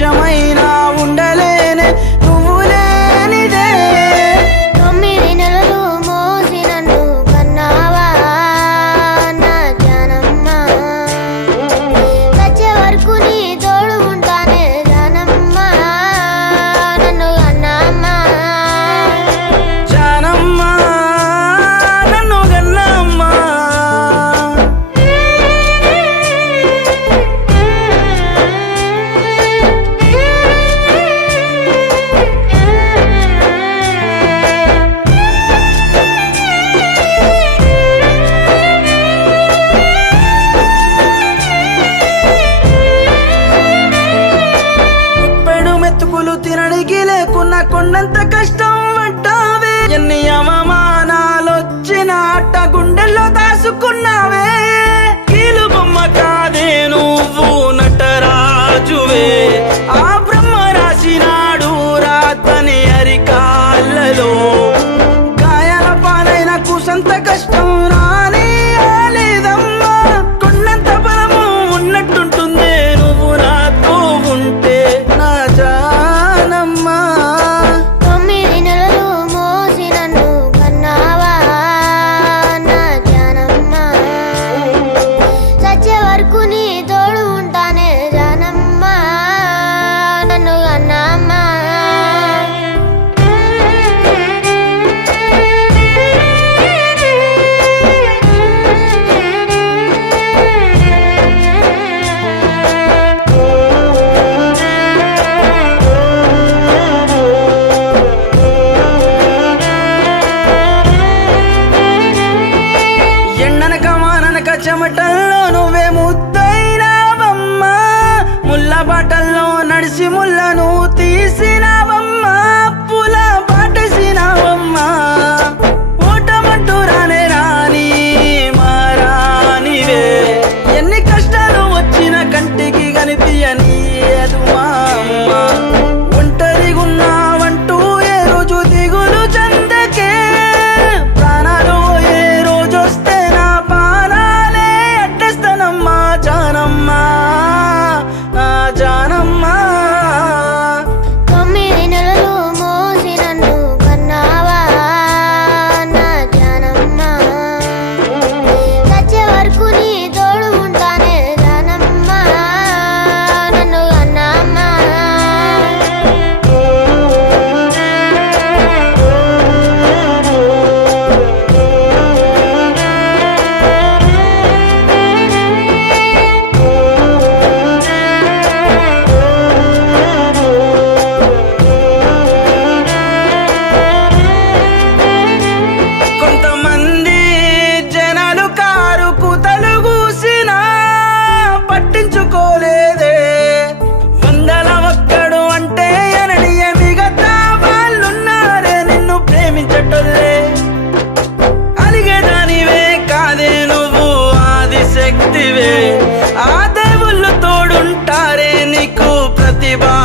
నిమిషమైనా ఉండలేనే నువ్వు లేనిదే. 9 నెలలు మోసి నన్ను కన్నావా నా జానమ్మ, చచ్చే వరకు నీ తోడు ఉంటానే జానమ్మ, నన్ను కన్నమ్మ. జానమ్మ నన్ను కన్నమ్మ. గుప్పెడు మెతుకులు తినడానికి లేకున్నా కొండంత కష్టం పడ్డావే. ఎన్ని అవమానాలొచ్చిన అట్ట గుండెల్లో దాసుకున్నావే. కీలు బొమ్మ కాదే నువ్వు నటరాజువే. ఆ బ్రహ్మ రాసినాడు రాతని అరికాళ్ళలో. గాయాల పాలైన కుసంత కష్టం రాని లేదమ్మా. కొండంత బలము ఉన్నట్టుంటుందే నువ్వు నాతో ఉంటే నా జానమ్మా. 9 నెలలు మోసి నన్ను కన్నావా నా జానమ్మ, చచ్చే వరకు నీ తోడు ఉంటానే జానమ్మ, నన్ను కన్నమ్మ. ఎండనక వాననక చెమటల్లో నువ్వే ముద్దైనావమ్మా. ముళ్ళ బాటల్లో నడిచి ముళ్ళను తీసినావమ్మా. పుల పాటేసినావమ్మా. ఓటమంటూ రానే రాని మారానివే. ఎన్ని కష్టాలు వచ్చిన కంటికి కనిపించనీయదు మా అమ్మ. ఒంటరిగున్నావంటూ ఏ రోజు దిగులు చందకే. ప్రాణాలు ఏ రోజొస్తే నా పానాలే అడ్డేస్తానమ్మా జానమ్మా నా జానమ్మా. 9 నెలలు మోసి నన్ను కన్నావా నా జానమ్మ, చచ్చే వరకు నీ తోడు ఉంటానే జానమ్మ, నన్ను కన్నమ్మ. కొంతమంది జనాలు కారు కూతలు కూసినా పట్టించుకోలేదే. వందల ఒక్కడు అంటే ఎనడియ మిగతా వాళ్ళున్నారే నిన్ను ప్రేమించటోళ్ళే. అలిగేదానివే కాదే నువ్వు ఆదిశక్తివే. ఆ దేవుళ్ళు తోడుంటారే నీకు ప్రతిభా